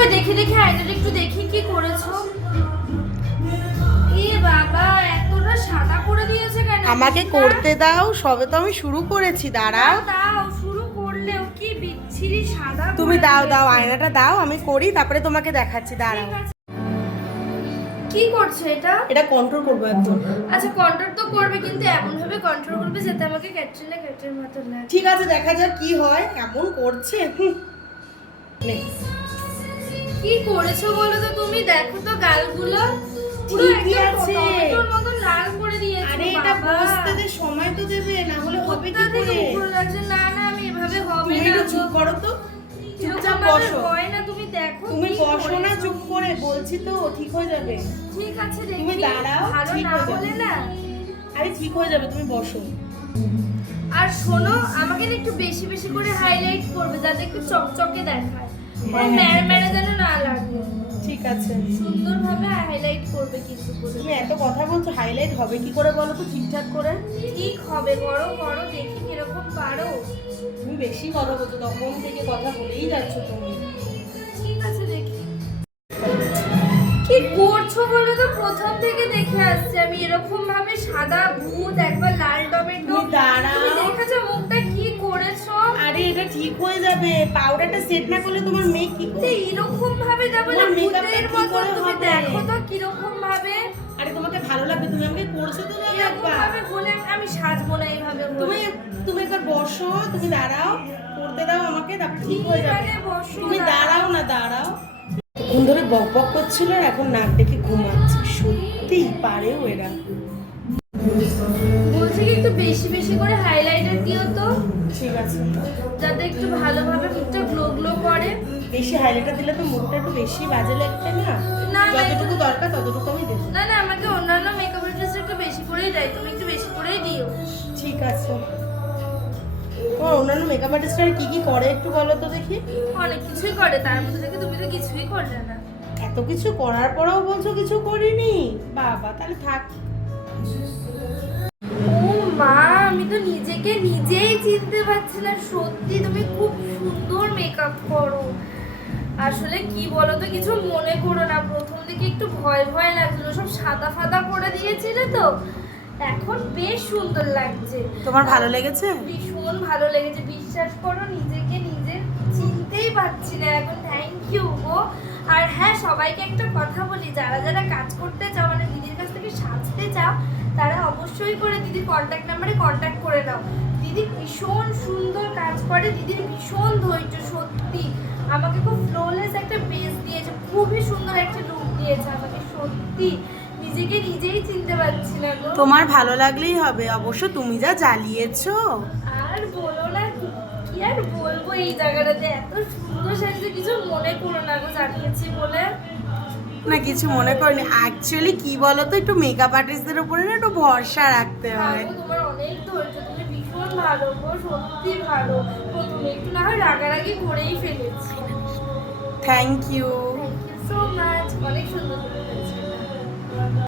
কই দেখি দেখি আয়নাটা একটু দেখি কি করেছো। এ বাবা এতটা সাদা করে দিয়েছে কেন? আমাকে করতে দাও, সবে তো আমি শুরু করেছি, দাঁড়াও। দাও শুরু করলেও কি বিচ্ছিরি সাদা। তুমি দাও দাও আয়নাটা দাও, আমি করি তারপরে তোমাকে দেখাচ্ছি, দাঁড়াও। কি করছে এটা? এটা কন্ট্রোল করবো একদম। আচ্ছা কন্ট্রোল তো করবে, কিন্তু এমন ভাবে কন্ট্রোল করবে যাতে আমাকে ক্যাটরিনা ক্যাটের মতো লাগে। ঠিক আছে, দেখা যাক কি হয়। কেমন করছে। কি করেছো বলো তো তুমি? দেখো তো গালগুলো পুরো ঠিকই আছে। টমেটোর মতো লাল করে দিয়েছো। আরে এটা বসতে দে, সময় তো দেবে, না হলে হবে কি করে? উপরে লাগছে। না না আমি এভাবে হবে তুমি না। একটু চুপ করো তো, চুপচাপ এরকম ভাবে বসো। হয় না, তুমি দেখো। তুমি কি বসো না, করেছো। চুপ করে, বলছি তো ঠিক হয়ে যাবে। ঠিক আছে দেখি। তুমি দাঁড়াও, ভালো ঠিক না হয়ে যাবে। হলে না। আরে ঠিক হয়ে যাবে, তুমি বসো। আর শোনো, আমাকে না একটু বেশি বেশি করে হাইলাইট করবে যাতে একটু চকচকে দেখায়। হ্যাঁ, ম্যাড়ে ম্যাড়ে যেন না লাগে। ঠিক আছে। সুন্দরভাবে হাইলাইট করবে কিন্তু পুরো। তুমি এত কথা বলছো, হাইলাইট হবে কি করে বলো তো ঠিকঠাক করে? ঠিক হবে, করো করো দেখি কিরকম পারো। তুমি বেশি কথা বলছো, তখন থেকে কথা বলেই যাচ্ছ তুমি। ঠিক আছে দেখি। কি করছো বলো তো? প্রথম থেকে দেখে আসছে আমি এরকম ভাবে সাদা ভূত, একবার লাল টমেটো। তুমি দাঁড়াও। তুমি দেখেছো মুখটা কি করেছো? আরে এটা ঠিক হয়ে যাবে, পাউডারটা সেট না করলে তোমার মেক কি করে? এরকম ভাবে যাবে না, তোমার makeup টা ভূতের কি মতো। করে তুমি হবে? দেখো তো কিরকম ভাবে। আরে তোমাকে ভালো লাগবে, তুমি আমাকে করছো তো দাদা এরকম একবার। ভাবে বলে আমি সাজবো না এইভাবে বলে। তুমি তুমি একবার বসো, তুমি দাঁড়াও, করতে দাও আমাকে, তারপর ঠিক হয়ে যাবে। এখানে বসো, তুমি দাঁড়াও না, দাঁড়াও। তখন ধরে বক বক করছিল আর এখন নাক ডেকে ঘুমাচ্ছে। সত্যিই পারেও এরা। বলছি কি একটু বেশি বেশি করে হাইলাইটার দিও তো, ঠিক আছে। যাতে একটু ভালোভাবে মুখটা গ্লো গ্লো করে। বেশি হাইলাইটার দিলে তো মুখটা একটু বেশি বাজে লাগবে না? না, যতটুকু দরকার ততটুকু আমি দেবো। না না আমাকে অন্যান্য মেকআপ আর্টিস্ট একটু বেশি করেই দেয়, তুমি একটু বেশি করেই দিও। ঠিক আছে। তোমার অন্যান্য মেকআপ আর্টিস্টরা কি কি করে একটু বলো তো দেখি। অনেক কিছুই করে, তার মধ্যে থেকে তুমি তো কিছুই করলে না। এত কিছু করার পরেও বলছো কিছু করিনি? বাবা, তাহলে থাক। ও মা, আমি তো নিজেকে নিজেই চিনতে পারছি না। সত্যি তুমি খুব সুন্দর মেকআপ করো। আসলে কি বলো তো, কিছু মনে করো না, প্রথম দিকে একটু ভয় ভয় লাগছিল, সব সাদা ফাদা করে দিয়েছিলে তো। এখন বেশ সুন্দর লাগছে। তোমার ভালো লেগেছে? ভীষণ ভালো লেগেছে, বিশ্বাস করো নিজেকে নিজে চিনতেই পারছি না এখন। Thank you go. আর হ্যাঁ, সবাইকে একটা কথা বলি, যারা যারা কাজ করতে চাও, মানে দিদির কাছ থেকে সাজতে চাও, তারা অবশ্যই করে দিদির কন্ট্যাক্ট নাম্বারে কন্ট্যাক্ট করে নাও। দিদি ভীষণ সুন্দর কাজ করে, দিদির ভীষণ ধৈর্য। সত্যি আমাকে খুব ফ্লোলেস একটা বেস দিয়েছে, খুবই সুন্দর একটা লুক দিয়েছে আমাকে। সত্যি নিজেকে নিজেই চিনতে পারছি না গো। তোমার ভালো লাগলেই হবে, অবশ্য তুমি যা জ্বালিয়েছো। আর বলো না, কি আর বলবো, এই জায়গাটাতে এত সুন্দর সাজছে, কিছু মনে করো না গো জানিয়েছি বলে। না কিছু মনে করিনি। অ্যাকচুয়ালি কি বলো তো, একটু মেকআপ আর্টিস্টদের উপরে না একটু ভরসা রাখতে হয়। গো, তোমার অনেক ধৈর্য, তুমি ভীষণ ভালো গো, সত্যি ভালো। প্রথমে একটু না হয় রাগারাগি করেই ফেলেছি। Thank you. Thank you so much, অনেক সুন্দর হয়েছে।